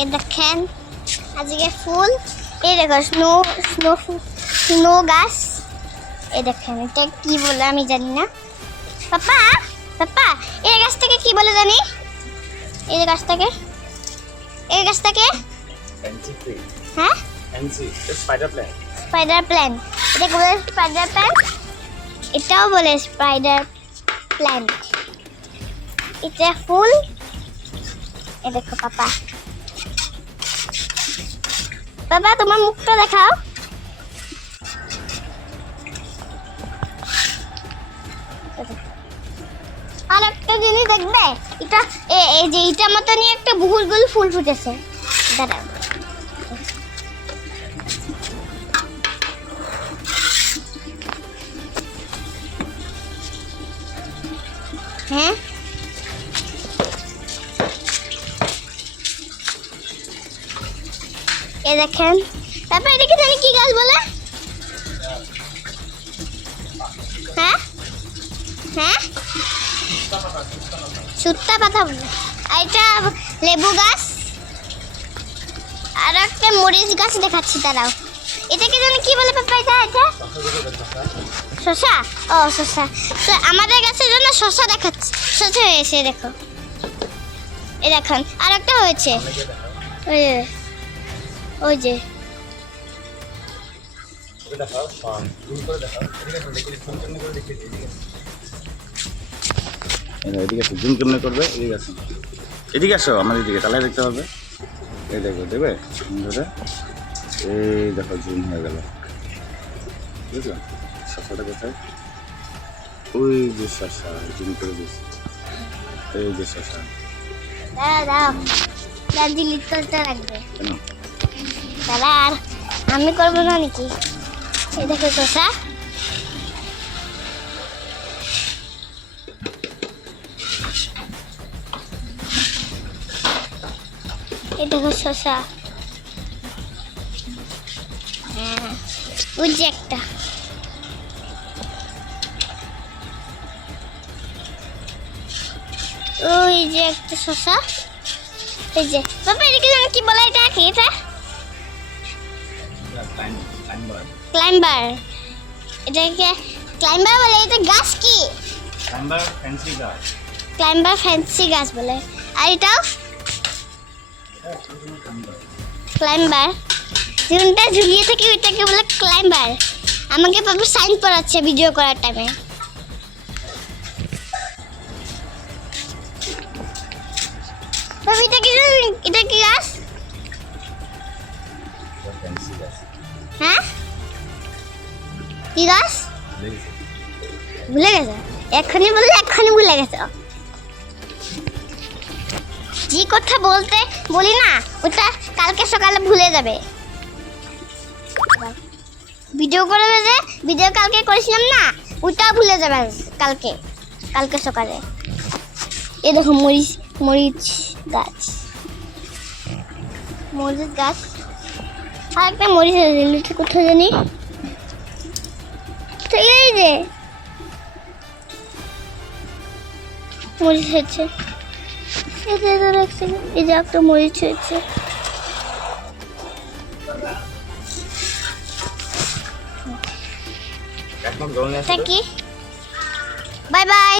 এই দেখেন আজকে ফুল, এই দেখো স্নো স্নো স্নো গাছ। এই দেখেন এটা কি বলে আমি জানি না। পাপা পাপা এই গাছটাকে কি বলে জানি? এই গাছটাকে হ্যাঁ স্পাইডার প্ল্যান্ট। এটা বলে স্পাইডার প্ল্যান্ট, এটাও বলে স্পাইডার প্ল্যান্ট। এটা ফুল। এই দেখো পাপা, বাবা তোমার মুখটা দেখাও। আর একটা জিনিস দেখবে, এটা এই যে এটার মতনই একটা বহুলগুলো ফুল ফুটেছে। দাঁড়াও, হ্যাঁ এই দেখেন। তারপর এটাকে জানি কি গাছ বলে? হ্যাঁ হ্যাঁ সুত্তা পাতা বলে। আর এটা লেবু গাছ। আর একটা মরিচ গাছ দেখাচ্ছি, দাঁড়াও। এটাকে জানি কি বলে পাপা? এটা শসা। ও শসা, আমাদের গাছের জন্য শসা দেখাচ্ছে। শসা হয়েছে দেখো, এই দেখুন আর একটা হয়েছে। ওই যে এদিকে আসো, জুম কেমনে করবে? এদিকে আসো, এদিকে আসো, আমার এদিকে তাহলে দেখতে পাবে। এই দেখো, দেবে ধরে, এই দেখো জুম হয়ে গেল, বুঝলো? শসাটা কোথায়? ওই যে শসা, জুম করে দিয়েছি, এই যে শসা। ডিলিট করতে লাগবে। কেন? দাদা আর আমি করবো না নাকি? এই দেখো শসা। এই দেখো শসা। হ্যাঁ ওই যে একটা। ওই যে একটা শসা। এই যে বাবা এটাকে জানো কি বলে? এটা কি? এটা ক্লাইম্বার। এটাকে ক্লাইম্বার বলে। এটা গাছ কি? ক্লাইম্বার ফ্যান্সি গাছ। ক্লাইম্বার ফ্যান্সি গাছ বলে। আর এটাও ক্লাইম্বার, যেটা ঝুলিয়ে থাকে ওইটাকে বলে ক্লাইম্বার। আমাকে পাপা সাইন পড়াচ্ছে ভিডিও করার টাইমে। এটা কি? এটা কি গাছ? হ্যাঁ কি গাছ? ভুলে গেছে? এখনই বললে এখনই ভুলে গেছে। যে কথা বলতে বলি না ওটা কালকে সকালে ভুলে যাবে। ভিডিও করবে যে ভিডিও কালকে করেছিলাম না, ওটাও ভুলে যাবে কালকে সকালে। এই দেখো মরিচ গাছ। আর একটা মরিচ আছে কোথায় জানি। এই যে মরিচ হয়েছে, এই যে একটা মরিচ হয়েছে। কি? Bye bye.